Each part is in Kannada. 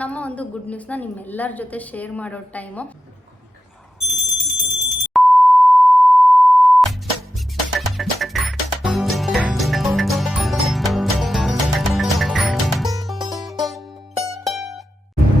ನಮ್ಮ ಒಂದು ಗುಡ್ ನ್ಯೂಸ್ನ ನಿಮ್ಮೆಲ್ಲರ ಜೊತೆ ಶೇರ್ ಮಾಡೋ time.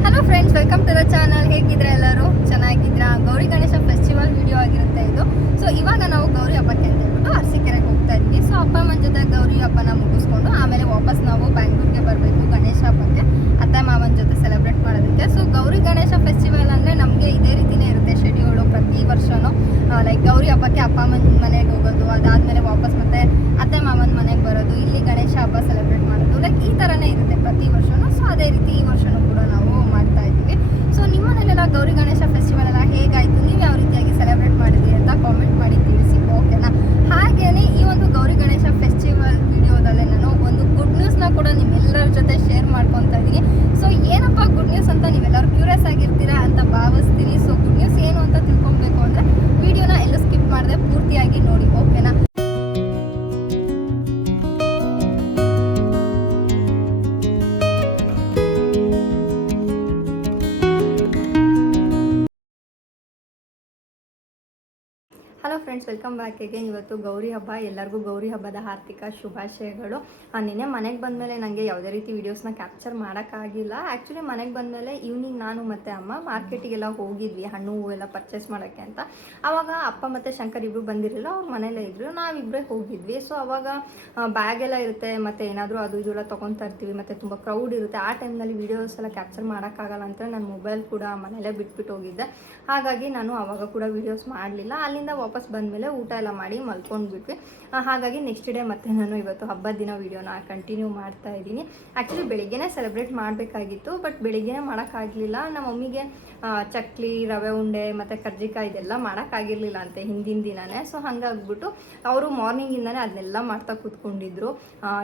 Hello friends, welcome to the channel. ಹೇಗಿದ್ರೆ ಎಲ್ಲರೂ ಚೆನ್ನಾಗಿದ್ದೀರಾ? ಗೌರಿ ಗಣೇಶ ಫೆಸ್ಟಿವಲ್ ವಿಡಿಯೋ ಆಗಿರುತ್ತೆ ಇದು. ಸೊ ಇವಾಗ ನಾವು ಗೌರಿ ಹಬ್ಬಕ್ಕೆ ಅಂತ ಹೇಳ್ಬಿಟ್ಟು ಅರಸೀಕೆರೆಗೆ ಹೋಗ್ತಾ ಇದ್ವಿ. ಸೊ ಅಪ್ಪ ಅಮ್ಮನ ಜೊತೆ ಗೌರಿ ಹಬ್ಬನ ಮುಗಿಸ್ಕೊಂಡು ಆಮೇಲೆ ವಾಪಸ್ ನಾವು ಬ್ಯಾಂಗ್ಳೂರ್ಗೆ ಬರಬೇಕು ಗಣೇಶ ಹಬ್ಬಕ್ಕೆ, ಅತ್ತೆ ಮಾವನ ಜೊತೆ ಸೆಲೆಬ್ರೇಟ್ ಮಾಡೋದಕ್ಕೆ. ಸೊ ಗೌರಿ ಗಣೇಶ ಫೆಸ್ಟಿವಲ್ ಅಂದರೆ ನಮಗೆ ಇದೇ ರೀತಿನೇ ಇರುತ್ತೆ ಶೆಡ್ಯೂಲು. ಪ್ರತಿ ವರ್ಷವೂ ಲೈಕ್ ಗೌರಿ ಹಬ್ಬಕ್ಕೆ ಅಪ್ಪ ಅಮ್ಮನ ಮನೆಗೆ ಹೋಗೋದು, ಅದಾದಮೇಲೆ ವಾಪಸ್ ಮತ್ತೆ ಅತ್ತೆ ಮಾವನ ಮನೆಗೆ ಬರೋದು, ಇಲ್ಲಿ ಗಣೇಶ ಹಬ್ಬ ಸೆಲೆಬ್ರೇಟ್ ಮಾಡೋದು, ಲೈಕ್ ಈ ಥರನೇ ಇರುತ್ತೆ ಪ್ರತಿ ವರ್ಷವೂ. ಸೊ ಅದೇ ರೀತಿ ಈ ವರ್ಷವೂ ಕೂಡ ನಾವು ಮಾಡ್ತಾ ಇದ್ದೀವಿ. ಸೊ ನಿಮ್ಮ ಮನೇಲೆಲ್ಲ ಗೌರಿ ಗಣೇಶ ಫೆಸ್ಟಿವಲ್ ಎಲ್ಲ ಹೇಗಾಯಿತು, ನೀವು ಯಾವ ರೀತಿಯಾಗಿ ಸೆಲೆಬ್ರೇಟ್ ಮಾಡಿದ್ರಿ ಅಂತ ಕಾಮೆಂಟ್ ಮಾಡಿ ತಿಳಿಸಿ, ಓಕೆನಾ? ಹಾಗೆಯೇ ಈ ಒಂದು ಗೌರಿ ಗಣೇಶ ಫೆಸ್ಟಿವಲ್ ವಿಡಿಯೋದಲ್ಲೇ ನಾನು ಒಂದು ಗುಡ್ ನ್ಯೂಸ್ನ ಕೂಡ ನಿಮ್ಮೆಲ್ಲರ ಜೊತೆ ಶೇರ್ ಮಾಡ್ಕೊತಾ ಇದ್ದೀನಿ. ಸೊ ಏನಪ್ಪ ಗುಡ್ ನ್ಯೂಸ್ ಅಂತ ನೀವೆಲ್ಲರೂ ಕ್ಯೂರಿಯಸ್ ಆಗಿರ್ತೀರಾ ಅಂತ ಭಾವಿಸ್ತೀನಿ. ಸೊ ಗುಡ್ ನ್ಯೂಸ್ ಏನು ಅಂತ ತಿಳ್ಕೊಬೇಕು ಅಂದರೆ ವಿಡಿಯೋನ ಎಲ್ಲೂ ಸ್ಕಿಪ್ ಮಾಡದೆ ಪೂರ್ತಿಯಾಗಿ ನೋಡಿ, ಓಕೆನಾ? Hello friends, welcome back again. ಇವತ್ತು ಗೌರಿ ಹಬ್ಬ. ಎಲ್ಲರಿಗೂ ಗೌರಿ ಹಬ್ಬದ ಹಾರ್ದಿಕ ಶುಭಾಶಯಗಳು. ನಿನ್ನೆ ಮನೆಗೆ ಬಂದಮೇಲೆ ನನಗೆ ಯಾವುದೇ ರೀತಿ ವೀಡಿಯೋಸ್ನ ಕ್ಯಾಪ್ಚರ್ ಮಾಡೋಕ್ಕಾಗಿಲ್ಲ. ಆ್ಯಕ್ಚುಲಿ ಮನೆಗೆ ಬಂದಮೇಲೆ ಈವ್ನಿಂಗ್ ನಾನು ಮತ್ತು ಅಮ್ಮ ಮಾರ್ಕೆಟಿಗೆಲ್ಲ ಹೋಗಿದ್ವಿ ಹಣ್ಣು ಹೂವೆಲ್ಲ ಪರ್ಚೇಸ್ ಮಾಡೋಕ್ಕೆ ಅಂತ. ಆವಾಗ ಅಪ್ಪ ಮತ್ತು ಶಂಕರ್ ಇಬ್ಬರು ಬಂದಿರಲಿಲ್ಲ, ಅವ್ರು ಮನೇಲೇ ಇದ್ದರು, ನಾವಿಬ್ಬರೇ ಹೋಗಿದ್ವಿ. ಸೊ ಆವಾಗ ಬ್ಯಾಗೆಲ್ಲ ಇರುತ್ತೆ, ಮತ್ತು ಏನಾದರೂ ಅದು ಇದೆಲ್ಲ ತೊಗೊತಾ ಇರ್ತೀವಿ, ಮತ್ತು ತುಂಬ ಕ್ರೌಡ್ ಇರುತ್ತೆ. ಆ ಟೈಮ್ನಲ್ಲಿ ವೀಡಿಯೋಸ್ ಎಲ್ಲ ಕ್ಯಾಪ್ಚರ್ ಮಾಡೋಕ್ಕಾಗಲ್ಲ ಅಂತ ನನ್ನ ಮೊಬೈಲ್ ಕೂಡ ಮನೇಲೇ ಬಿಟ್ಬಿಟ್ಟು ಹೋಗಿದ್ದೆ. ಹಾಗಾಗಿ ನಾನು ಆವಾಗ ಕೂಡ ವೀಡಿಯೋಸ್ ಮಾಡಲಿಲ್ಲ. ಅಲ್ಲಿಂದ ವಾಪಸ್ ಬಂದಮೇಲೆ ಊಟ ಎಲ್ಲ ಮಾಡಿ ಮಲ್ಕೊಂಡ್ಬಿಟ್ವಿ. ಹಾಗಾಗಿ ನೆಕ್ಸ್ಟ್ ಡೇ ಮತ್ತೆ ನಾನು ಇವತ್ತು ಹಬ್ಬದ ದಿನ ವೀಡಿಯೋನ ಕಂಟಿನ್ಯೂ ಮಾಡ್ತಾ ಇದ್ದೀನಿ. ಆ್ಯಕ್ಚುಲಿ ಬೆಳಿಗ್ಗೆನೇ ಸೆಲೆಬ್ರೇಟ್ ಮಾಡಬೇಕಾಗಿತ್ತು, ಬಟ್ ಬೆಳಿಗ್ಗೆನೇ ಮಾಡೋಕ್ಕಾಗಲಿಲ್ಲ. ನಮ್ಮ ಮಮ್ಮಿಗೆ ಚಕ್ಲಿ, ರವೆ ಉಂಡೆ ಮತ್ತು ಕರ್ಜಿಕಾಯಿ ಇದೆಲ್ಲ ಮಾಡೋಕ್ಕಾಗಿರಲಿಲ್ಲ ಅಂತೆ ಹಿಂದಿನ ದಿನವೇ. ಸೊ ಹಾಗಾಗ್ಬಿಟ್ಟು ಅವರು ಮಾರ್ನಿಂಗಿಂದನೇ ಅದನ್ನೆಲ್ಲ ಮಾಡ್ತಾ ಕೂತ್ಕೊಂಡಿದ್ರು,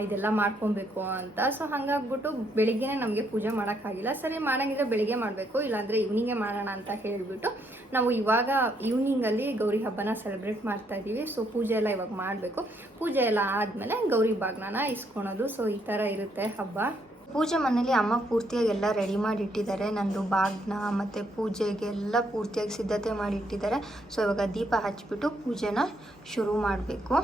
ಇದೆಲ್ಲ ಮಾಡ್ಕೊಬೇಕು ಅಂತ. ಸೊ ಹಾಗಾಗ್ಬಿಟ್ಟು ಬೆಳಿಗ್ಗೆನೇ ನಮಗೆ ಪೂಜೆ ಮಾಡೋಕ್ಕಾಗಿಲ್ಲ. ಸರಿ, ಮಾಡೋಂಗಿದ್ರೆ ಬೆಳಿಗ್ಗೆ ಮಾಡಬೇಕು, ಇಲ್ಲಾಂದರೆ ಈವ್ನಿಂಗೇ ಮಾಡೋಣ ಅಂತ ಹೇಳಿಬಿಟ್ಟು ನಾವು ಇವಾಗ ಈವ್ನಿಂಗಲ್ಲಿ ಗೌರಿ ಹಬ್ಬನ ಸೆಲೆಬ್ರೇಟ್ ಮಾಡ್ತಾ ಇದ್ದೀವಿ. ಸೊ ಪೂಜೆ ಎಲ್ಲ ಇವಾಗ ಮಾಡಬೇಕು. ಪೂಜೆ ಎಲ್ಲ ಆದಮೇಲೆ ಗೌರಿ ಬಾಗ್ನನ ಇಸ್ಕೊಳೋದು. ಸೊ ಈ ಥರ ಇರುತ್ತೆ ಹಬ್ಬ. ಪೂಜೆ ಮನೇಲಿ ಅಮ್ಮ ಪೂರ್ತಿಯಾಗಿ ಎಲ್ಲ ರೆಡಿ ಮಾಡಿ ಇಟ್ಟಿದ್ದಾರೆ. ನಂದು ಬಾಗ್ನ ಮತ್ತು ಪೂಜೆಗೆ ಎಲ್ಲ ಪೂರ್ತಿಯಾಗಿ ಸಿದ್ಧತೆ ಮಾಡಿ ಇಟ್ಟಿದ್ದಾರೆ. ಸೊ ಇವಾಗ ದೀಪ ಹಚ್ಬಿಟ್ಟು ಪೂಜೆನ ಶುರು ಮಾಡಬೇಕು.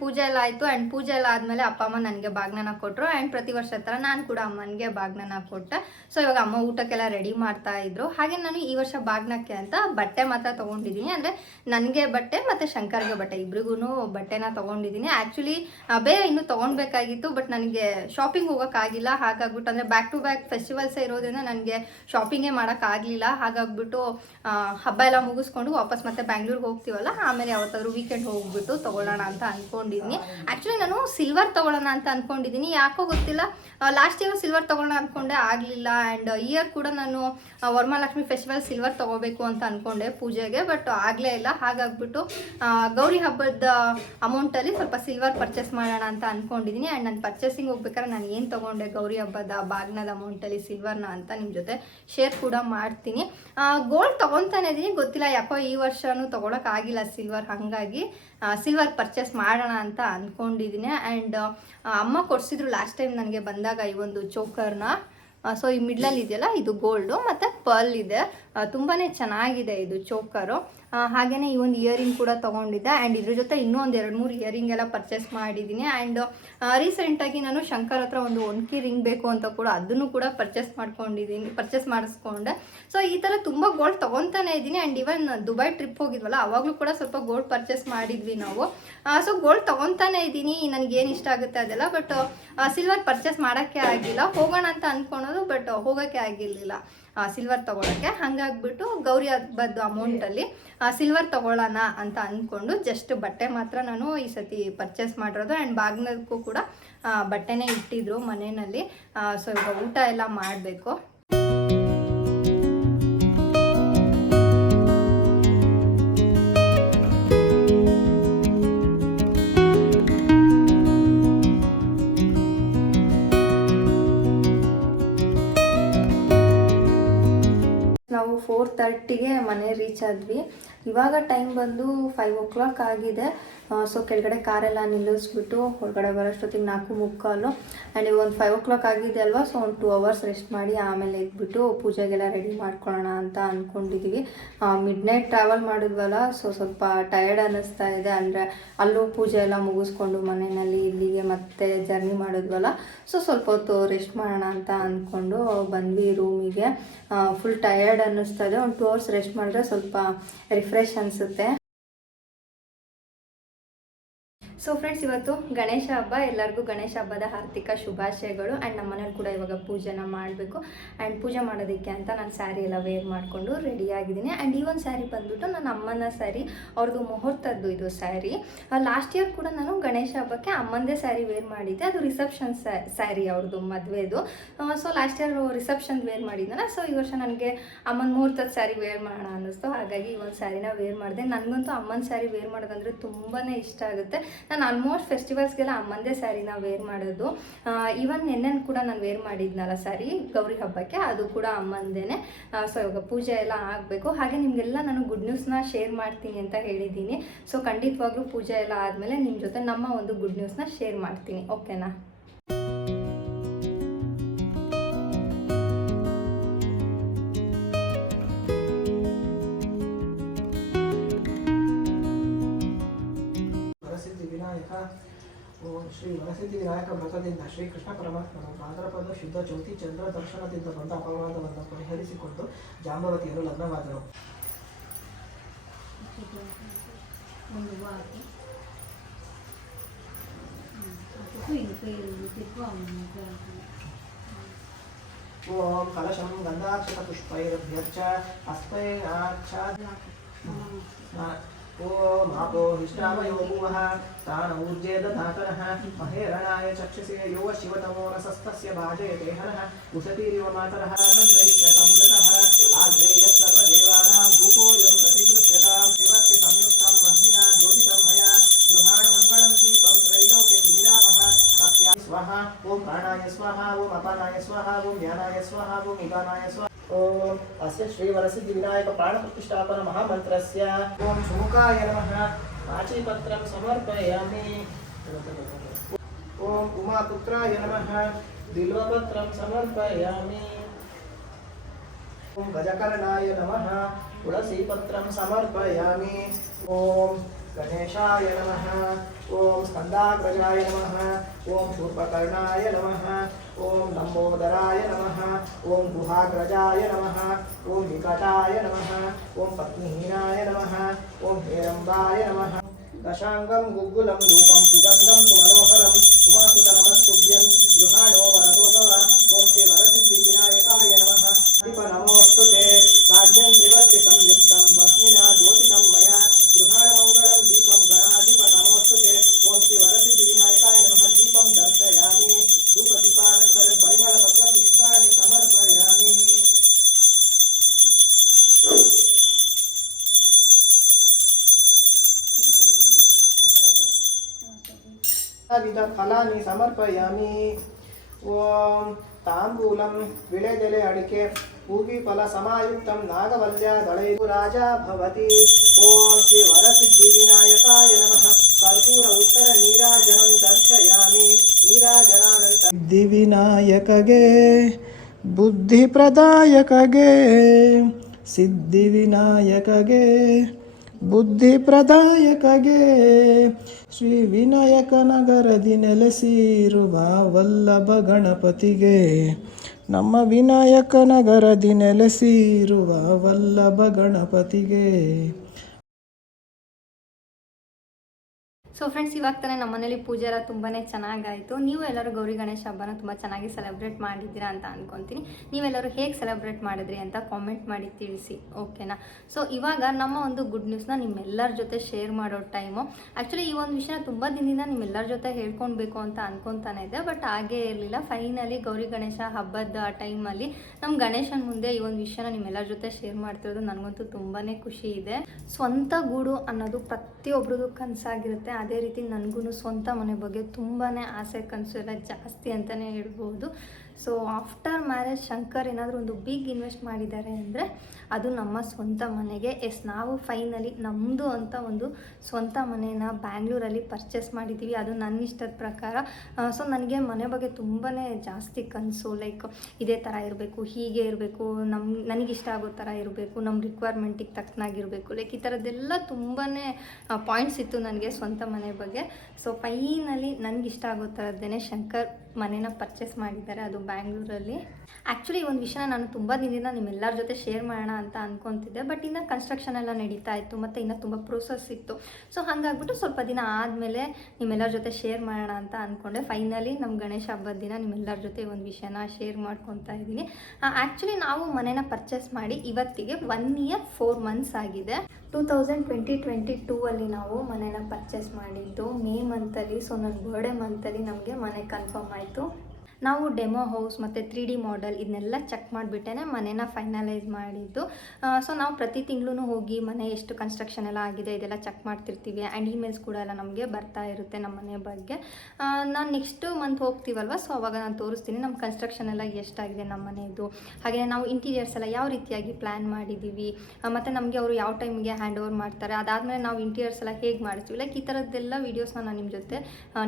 ಪೂಜೆ ಎಲ್ಲ ಆಯಿತು. ಆ್ಯಂಡ್ ಪೂಜೆ ಎಲ್ಲ ಆದಮೇಲೆ ಅಪ್ಪ ಅಮ್ಮ ನನಗೆ ಬಾಗ್ನನ ಕೊಟ್ಟರು. ಆ್ಯಂಡ್ ಪ್ರತಿ ವರ್ಷ ಥರ ನಾನು ಕೂಡ ಅಮ್ಮನಿಗೆ ಬಾಗ್ನನ ಕೊಟ್ಟೆ. ಸೊ ಇವಾಗ ಅಮ್ಮ ಊಟಕ್ಕೆಲ್ಲ ರೆಡಿ ಮಾಡ್ತಾ ಇದ್ರು. ಹಾಗೆ ನಾನು ಈ ವರ್ಷ ಬಾಗ್ನಕ್ಕೆ ಅಂತ ಬಟ್ಟೆ ಮಾತ್ರ ತೊಗೊಂಡಿದ್ದೀನಿ. ಅಂದರೆ ನನಗೆ ಬಟ್ಟೆ ಮತ್ತು ಶಂಕರ್ಗೆ ಬಟ್ಟೆ ಇಬ್ರಿಗೂ ಬಟ್ಟೆನ ತೊಗೊಂಡಿದ್ದೀನಿ. ಆ್ಯಕ್ಚುಲಿ ಬೇರೆ ಇನ್ನೂ ತೊಗೊಳ್ಬೇಕಾಗಿತ್ತು, ಬಟ್ ನನಗೆ ಶಾಪಿಂಗ್ ಹೋಗೋಕ್ಕಾಗಿಲ್ಲ. ಹಾಗಾಗ್ಬಿಟ್ಟು ಅಂದರೆ ಬ್ಯಾಕ್ ಟು ಬ್ಯಾಕ್ ಫೆಸ್ಟಿವಲ್ಸೇ ಇರೋದ್ರಿಂದ ನನಗೆ ಶಾಪಿಂಗೇ ಮಾಡೋಕ್ಕಾಗಲಿಲ್ಲ. ಹಾಗಾಗ್ಬಿಟ್ಟು ಹಬ್ಬ ಎಲ್ಲ ಮುಗಿಸ್ಕೊಂಡು ವಾಪಸ್ ಮತ್ತೆ ಬ್ಯಾಂಗ್ಳೂರ್ಗೆ ಹೋಗ್ತೀವಲ್ಲ, ಆಮೇಲೆ ಯಾವತ್ತಾದ್ರೂ ವೀಕೆಂಡ್ ಹೋಗ್ಬಿಟ್ಟು ತೊಗೊಳ್ಳೋಣ ಅಂತ ಅಂದ್ಕೊಂಡಿದ್ದೀನಿ. ಆ್ಯಕ್ಚುಲಿ ನಾನು ಸಿಲ್ವರ್ ತೊಗೊಳ್ಳೋಣ ಅಂತ ಅಂದ್ಕೊಂಡಿದ್ದೀನಿ. ಯಾಕೋ ಗೊತ್ತಿಲ್ಲ, ಲಾಸ್ಟ್ ಇಯರ್ ಸಿಲ್ವರ್ ತೊಗೊಳ್ಳೋಣ ಅಂದ್ಕೊಂಡೆ, ಆಗಲಿಲ್ಲ. ಆ್ಯಂಡ್ ಇಯರ್ ಕೂಡ ನಾನು ವರಮಹಾಲಕ್ಷ್ಮಿ ಫೆಸ್ಟಿವಲ್ ಸಿಲ್ವರ್ ತೊಗೋಬೇಕು ಅಂತ ಅಂದ್ಕೊಂಡೆ ಪೂಜೆಗೆ, ಬಟ್ ಆಗಲೇ ಇಲ್ಲ. ಹಾಗಾಗ್ಬಿಟ್ಟು ಗೌರಿ ಹಬ್ಬದ ಅಮೌಂಟಲ್ಲಿ ಸ್ವಲ್ಪ ಸಿಲ್ವರ್ ಪರ್ಚೇಸ್ ಮಾಡೋಣ ಅಂತ ಅಂದ್ಕೊಂಡಿದ್ದೀನಿ. ಆ್ಯಂಡ್ ನಾನು ಪರ್ಚೇಸಿಂಗ್ ಹೋಗ್ಬೇಕಾದ್ರೆ ನಾನು ಏನು ತೊಗೊಂಡೆ ಗೌರಿ ಹಬ್ಬದ ಬಾಗ್ನದ ಅಮೌಂಟಲ್ಲಿ ಸಿಲ್ವರ್ನ ಅಂತ ನಿಮ್ಮ ಜೊತೆ ಶೇರ್ ಕೂಡ ಮಾಡ್ತೀನಿ. ಗೋಲ್ಡ್ ತೊಗೊತಾನೆ ಇದ್ದೀನಿ, ಗೊತ್ತಿಲ್ಲ ಯಾಕೋ ಈ ವರ್ಷವೂ ತೊಗೊಳಕ್ಕಾಗಿಲ್ಲ ಸಿಲ್ವರ್. ಹಾಗಾಗಿ ಸಿಲ್ವರ್ ಪರ್ಚೇಸ್ ಮಾಡೋಣ ಅಂತ ಅಂದ್ಕೊಂಡಿದ್ದೀನಿ. ಆ್ಯಂಡ್ ಅಮ್ಮ ಕೊಡಿಸಿದ್ರು ಲಾಸ್ಟ್ ಟೈಮ್ ನನಗೆ ಬಂದಾಗ ಈ ಒಂದು ಚೋಕರ್ನ. ಸೊ ಈ ಮಿಡ್ಲಲ್ಲಿ ಇದೆಯಲ್ಲ, ಇದು ಗೋಲ್ಡು ಮತ್ತು ಪರ್ಲ್ ಇದೆ. ತುಂಬಾ ಚೆನ್ನಾಗಿದೆ ಇದು ಚೋಕರು. ಹಾಗೆಯೇ ಈ ಒಂದು ಇಯರಿಂಗ್ ಕೂಡ ತೊಗೊಂಡಿದ್ದೆ. ಆ್ಯಂಡ್ ಇದ್ರ ಜೊತೆ ಇನ್ನೂ ಒಂದು 2-3 ಇಯರಿಂಗ್ ಎಲ್ಲ ಪರ್ಚೇಸ್ ಮಾಡಿದ್ದೀನಿ. ಆ್ಯಂಡ್ ರೀಸೆಂಟಾಗಿ ನಾನು ಶಂಕರ್ ಹತ್ರ ಒಂದು ಒನ್ಕಿ ರಿಂಗ್ ಬೇಕು ಅಂತ ಕೂಡ ಅದನ್ನು ಕೂಡ ಪರ್ಚೇಸ್ ಮಾಡಿಸ್ಕೊಂಡೆ. ಸೊ ಈ ಥರ ತುಂಬ ಗೋಲ್ಡ್ ತೊಗೊತಾನೆ ಇದ್ದೀನಿ. ಆ್ಯಂಡ್ ಇವನ್ ದುಬೈ ಟ್ರಿಪ್ ಹೋಗಿದ್ವಲ್ಲ, ಅವಾಗಲೂ ಕೂಡ ಸ್ವಲ್ಪ ಗೋಲ್ಡ್ ಪರ್ಚೇಸ್ ಮಾಡಿದ್ವಿ ನಾವು. ಸೊ ಗೋಲ್ಡ್ ತೊಗೊತಾನೆ ಇದ್ದೀನಿ, ನನಗೇನು ಇಷ್ಟ ಆಗುತ್ತೆ ಅದೆಲ್ಲ. ಬಟ್ ಸಿಲ್ವರ್ ಪರ್ಚೇಸ್ ಮಾಡೋಕ್ಕೆ ಆಗಿಲ್ಲ. ಹೋಗೋಣ ಅಂತ ಅಂದ್ಕೊಳೋದು, ಬಟ್ ಹೋಗೋಕ್ಕೆ ಆಗಿರಲಿಲ್ಲ ಸಿಲ್ವರ್ ತೊಗೊಳಕ್ಕೆ. ಹಾಗಾಗ್ಬಿಟ್ಟು ಗೌರಿ ಹಬ್ಬದ ಅಮೌಂಟಲ್ಲಿ ಸಿಲ್ವರ್ ತೊಗೊಳ್ಳೋಣ ಅಂತ ಅಂದ್ಕೊಂಡು ಜಸ್ಟ್ ಬಟ್ಟೆ ಮಾತ್ರ ನಾನು ಈ ಸತಿ ಪರ್ಚೇಸ್ ಮಾಡಿರೋದು. ಆ್ಯಂಡ್ ಬಾಗ್ನಕ್ಕೂ ಕೂಡ ಬಟ್ಟೆನೇ ಇಟ್ಟಿದ್ರು ಮನೆಯಲ್ಲಿ. ಸೊ ಇವಾಗ ಊಟ ಎಲ್ಲ ಮಾಡಬೇಕು. ನಾವು 4:30ಗೆ ಮನೆ ರೀಚ್ ಆದ್ವಿ. ಇವಾಗ ಟೈಮ್ ಬಂದು 5 o'clock ಆಗಿದೆ. ಸೊ ಕೆಳಗಡೆ ಕಾರೆಲ್ಲ ನಿಲ್ಲಿಸ್ಬಿಟ್ಟು ಹೊರಗಡೆ ಬರೋಷ್ಟೊತ್ತಿಗೆ 4:45. ಆ್ಯಂಡ್ ಇವಾಗ ಒಂದು 5 o'clock ಆಗಿದೆ ಅಲ್ವಾ. ಸೊ ಒಂದು 2 hours ರೆಸ್ಟ್ ಮಾಡಿ ಆಮೇಲೆ ಎದ್ಬಿಟ್ಟು ಪೂಜೆಗೆಲ್ಲ ರೆಡಿ ಮಾಡ್ಕೊಳ್ಳೋಣ ಅಂತ ಅಂದ್ಕೊಂಡಿದ್ದೀವಿ. ಮಿಡ್ನೈಟ್ ಟ್ರಾವೆಲ್ ಮಾಡಿದ್ವಲ್ಲ, ಸೊ ಸ್ವಲ್ಪ ಟಯರ್ಡ್ ಅನ್ನಿಸ್ತಾ ಇದೆ. ಅಂದರೆ ಅಲ್ಲೂ ಪೂಜೆ ಎಲ್ಲ ಮುಗಿಸ್ಕೊಂಡು ಮನೆಯಲ್ಲಿ ಇಲ್ಲಿಗೆ ಮತ್ತೆ ಜರ್ನಿ ಮಾಡಿದ್ವಲ್ಲ, ಸೊ ಸ್ವಲ್ಪ ಹೊತ್ತು ರೆಸ್ಟ್ ಮಾಡೋಣ ಅಂತ ಅಂದ್ಕೊಂಡು ಬಂದ್ವಿ ರೂಮಿಗೆ. ಫುಲ್ ಟಯರ್ಡ್ ಅನ್ನಿಸ್ತಾ ಇದೆ. ಒಂದು 2 hours ರೆಸ್ಟ್ ಮಾಡಿದ್ರೆ ಸ್ವಲ್ಪ ರಿಫ್ರೆಶ್ ಅನಿಸುತ್ತೆ. ಸೊ ಫ್ರೆಂಡ್ಸ್, ಇವತ್ತು ಗಣೇಶ ಹಬ್ಬ. ಎಲ್ಲರಿಗೂ ಗಣೇಶ ಹಬ್ಬದ ಹಾರ್ದಿಕ ಶುಭಾಶಯಗಳು. ಆ್ಯಂಡ್ ನಮ್ಮ ಮನೇಲಿ ಕೂಡ ಇವಾಗ ಪೂಜೆನ ಮಾಡಬೇಕು. ಆ್ಯಂಡ್ ಪೂಜೆ ಮಾಡೋದಕ್ಕೆ ಅಂತ ನಾನು ಸ್ಯಾರಿ ಎಲ್ಲ ವೇರ್ ಮಾಡಿಕೊಂಡು ರೆಡಿಯಾಗಿದ್ದೀನಿ. ಆ್ಯಂಡ್ ಈ ಒಂದು ಸ್ಯಾರಿ ಬಂದುಬಿಟ್ಟು ನನ್ನ ಅಮ್ಮನ ಸ್ಯಾರಿ, ಅವ್ರದ್ದು ಮುಹೂರ್ತದ್ದು ಇದು ಸ್ಯಾರಿ. ಲಾಸ್ಟ್ ಇಯರ್ ಕೂಡ ನಾನು ಗಣೇಶ ಹಬ್ಬಕ್ಕೆ ಅಮ್ಮಂದೇ ಸ್ಯಾರಿ ವೇರ್ ಮಾಡಿದ್ದೆ. ಅದು ರಿಸೆಪ್ಷನ್ ಸ್ಯಾರಿ ಅವ್ರದ್ದು ಮದುವೆದು. So last year reception wear ಮಾಡಿದ್ನಲ್ಲ, ಸೊ ಈ ವರ್ಷ ನನಗೆ ಅಮ್ಮನ ಮುಹೂರ್ತದ ಸ್ಯಾರಿ ವೇರ್ ಮಾಡೋಣ ಅನ್ನಿಸ್ತು. ಹಾಗಾಗಿ ಈ ಒಂದು ಸ್ಯಾರಿನ ವೇರ್ ಮಾಡಿದೆ. ನನಗಂತೂ ಅಮ್ಮನ ಸ್ಯಾರಿ ವೇರ್ ಮಾಡೋದಂದರೆ ತುಂಬಾ ಇಷ್ಟ ಆಗುತ್ತೆ. ನಾನು ಆಲ್ಮೋಸ್ಟ್ ಫೆಸ್ಟಿವಲ್ಸ್ಗೆಲ್ಲ ಅಮ್ಮಂದೇ ಸ್ಯಾರಿನ ವೇರ್ ಮಾಡೋದು. ಈವನ್ ನೆನ್ನೆನ ಕೂಡ ನಾನು ವೇರ್ ಮಾಡಿದ್ನಲ್ಲ ಸ್ಯಾರಿ ಗೌರಿ ಹಬ್ಬಕ್ಕೆ, ಅದು ಕೂಡ ಅಮ್ಮಂದೇನೆ. ಸೊ ಇವಾಗ ಪೂಜೆ ಎಲ್ಲ ಆಗಬೇಕು. ಹಾಗೆ ನಿಮಗೆಲ್ಲ ನಾನು ಗುಡ್ ನ್ಯೂಸ್ನ ಶೇರ್ ಮಾಡ್ತೀನಿ ಅಂತ ಹೇಳಿದ್ದೀನಿ. ಸೊ ಖಂಡಿತವಾಗ್ಲೂ ಪೂಜೆ ಎಲ್ಲ ಆದಮೇಲೆ ನಿಮ್ಮ ಜೊತೆ ನಮ್ಮ ಒಂದು ಗುಡ್ ನ್ಯೂಸ್ನ ಶೇರ್ ಮಾಡ್ತೀನಿ, ಓಕೆನಾ? ಓಂ ಶ್ರೀ ವರಸಿದ್ಧಿ ವಿನಾಯಕ ವ್ರತದಿಂದ ಶ್ರೀಕೃಷ್ಣ ಪರಮಾತ್ಮನು ಭಾದ್ರಪದ ಶುದ್ಧ ಜ್ಯೋತಿ ಚಂದ್ರ ದರ್ಶನದಿಂದ ಬಂದ ಅಪವಾದವನ್ನು ಪರಿಹರಿಸಿಕೊಂಡು ಜಾಂಬವತಿಯರು ಲಗ್ನವಾದರು. ಓಂ ಕಲಶಂ ಗಂಧಾಕ್ಷತ ಪುಷ್ಪೈರಭ್ಯರ್ಚ ಹಸ್ತೈರಾಚ್ಛಾದ್ಯ ಓಂ ಆಪೋ ಹಿಷ್ಟಾಮಯೋ ಭುವಃ ತಾನ ಊರ್ಜೇ ದಧಾತನಃ ಮಹೇರಣಾಯ ಚಕ್ಷಸೆ ಯೋ ಶಿವತಮೋ ರಸಸ್ತಸ್ಯ ಭಾಜಯತೆ ಹರಃ ಉಷತೀರಿವ ಮಾತರಃ ಮಂತ್ರೈಶ್ಚ ಸಂಯುತಃ ಆಗ್ರೇಯ ಸರ್ವದೇವಾನಾಂ ಧೂಪೋಯಂ ಪ್ರತಿಗೃಹ್ಯತಾಂ ಶಿವತ್ಯ ಸಂಯುಕ್ತಂ ಮಹ್ಮಿನಾ ಜ್ಯೋತಿತಂ ಮಯಾ ಗೃಹಾಣ ಮಂಗಳಂ ದೀಪಂ ತ್ರೈಲೋಕ್ಯ ತಿಮಿರಾಪಃ ಸತ್ಯಾಯ ಸ್ವಹ ಓಂ ಪ್ರಾಣಾಯ ಸ್ವಹ ಓಂ ಅಪಾನಾಯ ಸ್ವಹ ಓಂ ಜ್ಞಾನಾಯ ಸ್ವಹ ಓಂ ನಿಧಾನಾಯ ಸ್ವಹ. ಓಂ ಅಸ್ಯ ಶ್ರೀ ವರಸಿದ್ಧಿ ವಿನಾಯಕ ಪ್ರಾಣ ಪ್ರತಿಷ್ಠಾಪನ ಮಹಾಮಂತ್ರಸ್ಯ ಓಂ ಸುಮುಖಾಯ ನಮಃ ವಾಚಿಪತ್ರಂ ಸಮರ್ಪಯಾಮಿ. ಓಂ ಉಮಾಪುತ್ರಾಯ ನಮಃ ಬಿಲ್ವಪತ್ರಂ ಸಮರ್ಪಯಾಮಿ. ಓಂ ಗಜಕರ್ಣಾಯ ನಮಃ ತುಳಸೀಪತ್ರಂ ಸಮರ್ಪಯಾಮಿ. ಓಂ गणेशाय नमः। ओम स्कंदाग्रजाय नमः। ओम शूर्पकर्णाय नमः। ओम लंबोदराय नमः। ओम गुहाग्रजाय नमः। ओम विकटाय नमः। ओम पत्नीहीनाय नमः। ओम हेरंबाय नमः। दशांगं गुग्गुलं धूपं सुगंधं सुमनोहरं उमासुत नमस्तुभ्यं गृहाणो वरदो भव। ओम श्री वरसिद्धिविनायकाय नमः। दीप नमोस्तुते साध्यं त्रिवर्ति संयुक्तं वह्निना ज्योतिषं मया गृहाणमङ्गलं दीपं गणाधिप नमोस्तुते। ओम श्री वरसिद्धिविनायकाय नमः। दीपं दर्शयामि धूपदीपानन्तरं परिमलपत्रपुष्पाणि समर्पयामि। विविध फलानि समर्पयामि। ओम तांबूलं विळेदೆಲೆ अडिके पूगीफल समायुक्तं नागवल्या दळैः राजा भवति। ओम श्री वरसिद्धिविनायकाय नमः। कर्पूर उत्तर नीराजनं दर्शयामि। नीराजनानंतर सिद्धिविनायकगे बुद्धिप्रदायकगे सिद्धिविनायकगे बुद्धिप्रदायकगे ಶ್ರೀ ವಿನಾಯಕ ನಗರದಿ ನೆಲೆಸಿರುವ ವಲ್ಲಭ ಗಣಪತಿಗೆ ನಮ್ಮ ವಿನಾಯಕ ನಗರದಿ ನೆಲೆಸಿರುವ ವಲ್ಲಭ ಗಣಪತಿಗೆ. ಸೊ ಫ್ರೆಂಡ್ಸ್, ಇವಾಗ ತಾನೇ ನಮ್ಮ ಮನೇಲಿ ಪೂಜೆ ಎಲ್ಲ ತುಂಬಾ ಚೆನ್ನಾಗಾಯಿತು. ನೀವು ಎಲ್ಲರೂ ಗೌರಿ ಗಣೇಶ ಹಬ್ಬನ ತುಂಬ ಚೆನ್ನಾಗಿ ಸೆಲೆಬ್ರೇಟ್ ಮಾಡಿದ್ದೀರಾ ಅಂತ ಅನ್ಕೊತೀನಿ. ನೀವೆಲ್ಲರೂ ಹೇಗೆ ಸೆಲೆಬ್ರೇಟ್ ಮಾಡಿದ್ರಿ ಅಂತ ಕಾಮೆಂಟ್ ಮಾಡಿ ತಿಳಿಸಿ, ಓಕೆನಾ? ಸೊ ಇವಾಗ ನಮ್ಮ ಒಂದು ಗುಡ್ ನ್ಯೂಸ್ನ ನಿಮ್ಮೆಲ್ಲರ ಜೊತೆ ಶೇರ್ ಮಾಡೋ ಟೈಮು. ಆ್ಯಕ್ಚುಲಿ ಈ ಒಂದು ವಿಷಯನ ತುಂಬ ದಿನದಿಂದ ನಿಮ್ಮೆಲ್ಲರ ಜೊತೆ ಹೇಳ್ಕೊಳ್ಬೇಕು ಅಂತ ಅನ್ಕೊತಾನೆ ಇದೆ, ಬಟ್ ಹಾಗೇ ಇರಲಿಲ್ಲ. ಫೈನಲಿ ಗೌರಿ ಗಣೇಶ ಹಬ್ಬದ ಟೈಮಲ್ಲಿ ನಮ್ಮ ಗಣೇಶನ ಮುಂದೆ ಈ ಒಂದು ವಿಷಯನ ನಿಮ್ಮೆಲ್ಲರ ಜೊತೆ ಶೇರ್ ಮಾಡ್ತಿರೋದು ನನಗಂತೂ ತುಂಬಾ ಖುಷಿ ಇದೆ. ಸ್ವಂತ ಗೂಡು ಅನ್ನೋದು ಪ್ರತಿಯೊಬ್ಬರದು ಕನಸಾಗಿರುತ್ತೆ. ಅದೇ ರೀತಿ ನನಗೂ ಸ್ವಂತ ಮನೆ ಬಗ್ಗೆ ತುಂಬಾ ಆಸೆ, ಕನಸು ಎಲ್ಲ ಜಾಸ್ತಿ ಅಂತಲೇ ಹೇಳ್ಬೋದು. ಸೊ ಆಫ್ಟರ್ ಮ್ಯಾರೇಜ್ ಶಂಕರ್ ಏನಾದರೂ ಒಂದು ಬಿಗ್ ಇನ್ವೆಸ್ಟ್ ಮಾಡಿದ್ದಾರೆ ಅಂದರೆ ಅದು ನಮ್ಮ ಸ್ವಂತ ಮನೆಗೆ. ನಾವು ಫೈನಲಿ ನಮ್ಮದು ಅಂತ ಒಂದು ಸ್ವಂತ ಮನೆನ ಬ್ಯಾಂಗ್ಳೂರಲ್ಲಿ ಪರ್ಚೇಸ್ ಮಾಡಿದ್ದೀವಿ. ಅದು ನನ್ನ ಇಷ್ಟದ ಪ್ರಕಾರ. ಸೊ ನನಗೆ ಮನೆ ಬಗ್ಗೆ ತುಂಬಾ ಜಾಸ್ತಿ ಕನಸು. ಲೈಕ್ ಇದೇ ಥರ ಇರಬೇಕು, ಹೀಗೆ ಇರಬೇಕು, ನನಗಿಷ್ಟ ಆಗೋ ಥರ ಇರಬೇಕು, ನಮ್ಮ ರಿಕ್ವೈರ್ಮೆಂಟಿಗೆ ತಕ್ಕನಾಗಿರಬೇಕು. ಲೈಕ್ ಈ ಥರದ್ದೆಲ್ಲ ತುಂಬಾ ಪಾಯಿಂಟ್ಸ್ ಇತ್ತು ನನಗೆ ಸ್ವಂತ ಮನೆ ಬಗ್ಗೆ. ಸೊ ಫೈನಲಿ ನನಗಿಷ್ಟ ಆಗೋ ಥರದ್ದೇನೆ ಶಂಕರ್ ಮನೇನ ಪರ್ಚೇಸ್ ಮಾಡಿದ್ದಾರೆ, ಅದು ಬ್ಯಾಂಗ್ಳೂರಲ್ಲಿ. ಆ್ಯಕ್ಚುಲಿ ಈ ಒಂದು ವಿಷಯನ ನಾನು ತುಂಬ ದಿನದಿಂದ ನಿಮ್ಮೆಲ್ಲರ ಜೊತೆ ಶೇರ್ ಮಾಡೋಣ ಅಂತ ಅಂದ್ಕೊತಿದ್ದೆ, ಬಟ್ ಇನ್ನು ಕನ್ಸ್ಟ್ರಕ್ಷನ್ ಎಲ್ಲ ನಡೀತಾ ಇತ್ತು ಮತ್ತು ಇನ್ನು ತುಂಬ ಪ್ರೋಸೆಸ್ ಇತ್ತು. ಸೊ ಹಾಗಾಗ್ಬಿಟ್ಟು ಸ್ವಲ್ಪ ದಿನ ಆದಮೇಲೆ ನಿಮ್ಮೆಲ್ಲರ ಜೊತೆ ಶೇರ್ ಮಾಡೋಣ ಅಂತ ಅಂದ್ಕೊಂಡೆ. ಫೈನಲಿ ನಮ್ಮ ಗಣೇಶ ಹಬ್ಬದ ದಿನ ನಿಮ್ಮೆಲ್ಲರ ಜೊತೆ ಒಂದು ವಿಷಯನ ಶೇರ್ ಮಾಡ್ಕೊತಾ ಇದ್ದೀನಿ. ಆ್ಯಕ್ಚುಲಿ ನಾವು ಮನೇನ ಪರ್ಚೇಸ್ ಮಾಡಿ ಇವತ್ತಿಗೆ 1 year 4 months ಆಗಿದೆ. 2022 ನಾವು ಮನೇನ ಪರ್ಚೇಸ್ ಮಾಡಿದ್ದು ಮೇ ಮಂತಲ್ಲಿ. ಸೊ ನನ್ನ ಬರ್ಡೇ ಮಂತಲ್ಲಿ ನಮಗೆ ಮನೆ ಕನ್ಫರ್ಮ್ ಆಯಿತು. ನಾವು ಡೆಮೋ ಹೌಸ್ ಮತ್ತು 3D ಮಾಡೆಲ್ ಇದನ್ನೆಲ್ಲ ಚೆಕ್ ಮಾಡಿಬಿಟ್ಟೇ ಮನೇನ ಫೈನಲೈಸ್ ಮಾಡಿದ್ದು. ಸೊ ನಾವು ಪ್ರತಿ ತಿಂಗಳು ಹೋಗಿ ಮನೆ ಎಷ್ಟು ಕನ್ಸ್ಟ್ರಕ್ಷನ್ ಎಲ್ಲ ಆಗಿದೆ ಇದೆಲ್ಲ ಚೆಕ್ ಮಾಡ್ತಿರ್ತೀವಿ. ಆ್ಯಂಡ್ ಇಮೇಲ್ಸ್ ಕೂಡ ಎಲ್ಲ ನಮಗೆ ಬರ್ತಾ ಇರುತ್ತೆ ನಮ್ಮ ಮನೆ ಬಗ್ಗೆ. ನಾನು ನೆಕ್ಸ್ಟ್ ಮಂತ್ ಹೋಗ್ತೀವಲ್ವ, ಸೊ ಅವಾಗ ನಾನು ತೋರಿಸ್ತೀನಿ ನಮ್ಮ ಕನ್ಸ್ಟ್ರಕ್ಷನ್ ಎಲ್ಲ ಎಷ್ಟಾಗಿದೆ ನಮ್ಮ ಮನೆಯದು. ಹಾಗೆ ನಾವು ಇಂಟೀರಿಯರ್ಸ್ ಎಲ್ಲ ಯಾವ ರೀತಿಯಾಗಿ ಪ್ಲ್ಯಾನ್ ಮಾಡಿದ್ದೀವಿ, ಮತ್ತು ನಮಗೆ ಅವರು ಯಾವ ಟೈಮಿಗೆ ಹ್ಯಾಂಡ್ ಓವರ್ ಮಾಡ್ತಾರೆ, ಅದಾದಮೇಲೆ ನಾವು ಇಂಟೀರಿಯರ್ಸ್ ಎಲ್ಲ ಹೇಗೆ ಮಾಡ್ತೀವಿ. ಲೈಕ್ ಈ ಥರದ್ದೆಲ್ಲ ವೀಡಿಯೋಸ್ನ ನಾನು ನಿಮ್ಮ ಜೊತೆ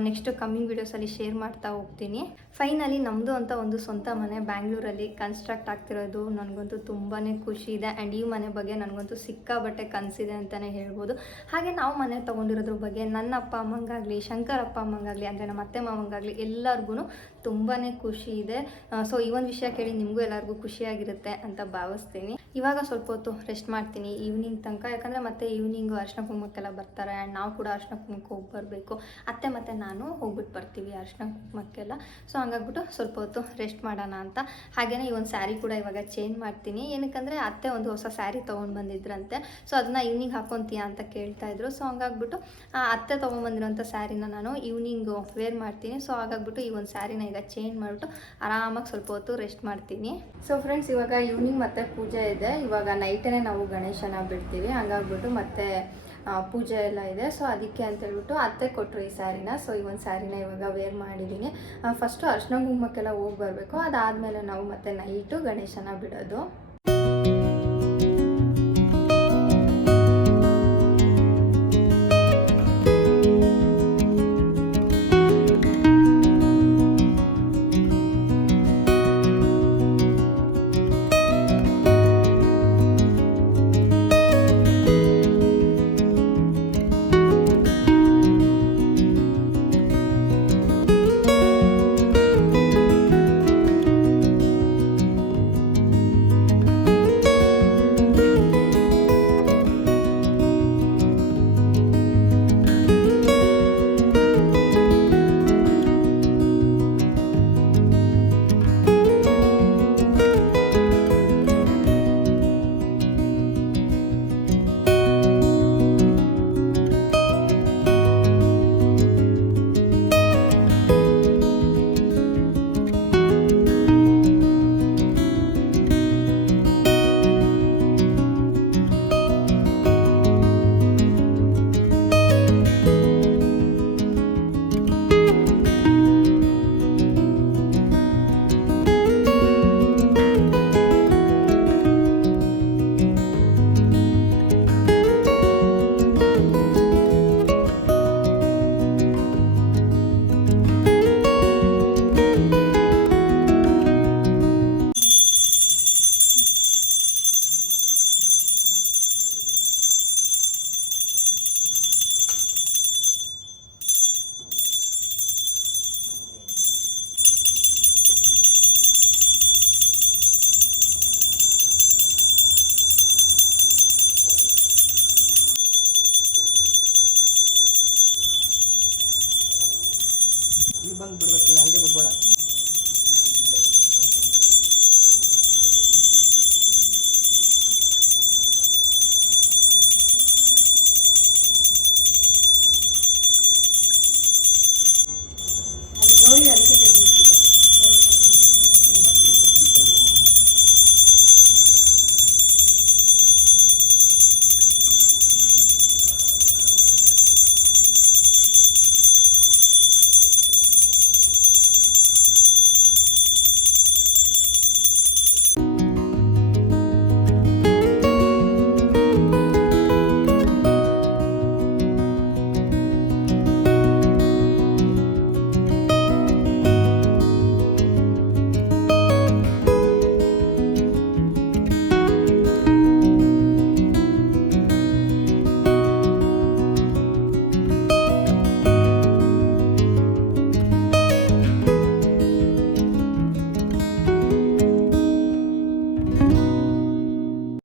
ನೆಕ್ಸ್ಟ್ ಕಮ್ಮಿಂಗ್ ವೀಡಿಯೋಸಲ್ಲಿ ಶೇರ್ ಮಾಡ್ತಾ ಹೋಗ್ತೀನಿ. ಫೈನಲಿ ನಮ್ಮದು ಅಂತ ಒಂದು ಸ್ವಂತ ಮನೆ ಬ್ಯಾಂಗ್ಳೂರಲ್ಲಿ ಕನ್ಸ್ಟ್ರಕ್ಟ್ ಆಗ್ತಿರೋದು ನನಗಂತೂ ತುಂಬಾ ಖುಷಿ ಇದೆ. ಆ್ಯಂಡ್ ಈ ಮನೆ ಬಗ್ಗೆ ನನಗಂತೂ ಸಿಕ್ಕಾಬಟ್ಟೆ ಕನಸಿದೆ ಅಂತಲೇ ಹೇಳ್ಬೋದು. ಹಾಗೆ ನಾವು ಮನೆ ತೊಗೊಂಡಿರೋದ್ರ ಬಗ್ಗೆ ನನ್ನ ಅಪ್ಪ ಅಮ್ಮಂಗಾಗಲಿ, ಶಂಕರ್ ಅಪ್ಪ ಅಮ್ಮಂಗಾಗಲಿ, ಅಂದರೆ ನಮ್ಮ ಅತ್ತೆ ಮಾವಂಗಾಗಲಿ ಎಲ್ಲರಿಗೂ ತುಂಬಾ ಖುಷಿ ಇದೆ. ಸೊ ಈ ಒಂದು ವಿಷಯ ಕೇಳಿ ನಿಮಗೂ ಎಲ್ಲರಿಗೂ ಖುಷಿಯಾಗಿರುತ್ತೆ ಅಂತ ಭಾವಿಸ್ತೀನಿ. ಇವಾಗ ಸ್ವಲ್ಪ ಹೊತ್ತು ರೆಸ್ಟ್ ಮಾಡ್ತೀನಿ ಈವ್ನಿಂಗ್ ತನಕ, ಯಾಕಂದರೆ ಮತ್ತೆ ಈವ್ನಿಂಗು ಅರ್ಶಿನ ಕುಂಕುಮಕ್ಕೆಲ್ಲ ಬರ್ತಾರೆ. ಆ್ಯಂಡ್ ನಾವು ಕೂಡ ಅರ್ಶಿನ ಕುಂಕುಮಕ್ಕೆ ಹೋಗಿ ಬರಬೇಕು. ಅತ್ತೆ ಮತ್ತು ನಾನು ಹೋಗ್ಬಿಟ್ಟು ಬರ್ತೀವಿ ಅರ್ಶಿನ ಕುಂಕುಮಕ್ಕೆಲ್ಲ. ಸೊ ಹಂಗಾಗ್ಬಿಟ್ಟು ಸ್ವಲ್ಪ ಹೊತ್ತು ರೆಸ್ಟ್ ಮಾಡೋಣ ಅಂತ. ಹಾಗೆಯೇ ಈ ಒಂದು ಸ್ಯಾರಿ ಕೂಡ ಇವಾಗ ಚೇಂಜ್ ಮಾಡ್ತೀನಿ. ಏನಕ್ಕಂದರೆ ಅತ್ತೆ ಒಂದು ಹೊಸ ಸ್ಯಾರಿ ತೊಗೊಂಡು ಬಂದಿದ್ರಂತೆ. ಸೊ ಅದನ್ನು ಈವ್ನಿಂಗ್ ಹಾಕ್ಕೊತೀಯಾ ಅಂತ ಕೇಳ್ತಾಯಿದ್ರು. ಸೊ ಹಂಗಾಗ್ಬಿಟ್ಟು ಅತ್ತೆ ತೊಗೊಂಡ್ಬಂದಿರೋಂಥ ಸ್ಯಾರಿನ ನಾನು ಈವ್ನಿಂಗು ವೇರ್ ಮಾಡ್ತೀನಿ. ಸೊ ಹಾಗಾಗ್ಬಿಟ್ಟು ಈ ಒಂದು ಸ್ಯಾರಿನ ಈಗ ಚೇಂಜ್ ಮಾಡಿಬಿಟ್ಟು ಆರಾಮಾಗಿ ಸ್ವಲ್ಪ ಹೊತ್ತು ರೆಸ್ಟ್ ಮಾಡ್ತೀನಿ. ಸೊ ಫ್ರೆಂಡ್ಸ್, ಇವಾಗ ಈವ್ನಿಂಗ್ ಮತ್ತೆ ಪೂಜೆ ಇದೆ. ಇವಾಗ ನೈಟೇ ನಾವು ಗಣೇಶನ ಬಿಡ್ತೀವಿ. ಹಂಗಾಗ್ಬಿಟ್ಟು ಮತ್ತೆ ಪೂಜೆ ಎಲ್ಲ ಇದೆ. ಸೊ ಅದಕ್ಕೆ ಅಂತೇಳ್ಬಿಟ್ಟು ಅತ್ತೆ ಕೊಟ್ಟರು ಈ ಸ್ಯಾರಿನ. ಸೊ ಈ ಒಂದು ಸ್ಯಾರಿನ ಇವಾಗ ವೇರ್ ಮಾಡಿದ್ದೀನಿ. ಫಸ್ಟು ಅರ್ಶಿನ ಕುಂಕುಮಕ್ಕೆಲ್ಲ ಹೋಗಿ ಬರಬೇಕು. ಅದಾದಮೇಲೆ ನಾವು ಮತ್ತೆ ನೈಟು ಗಣೇಶನ ಬಿಡೋದು.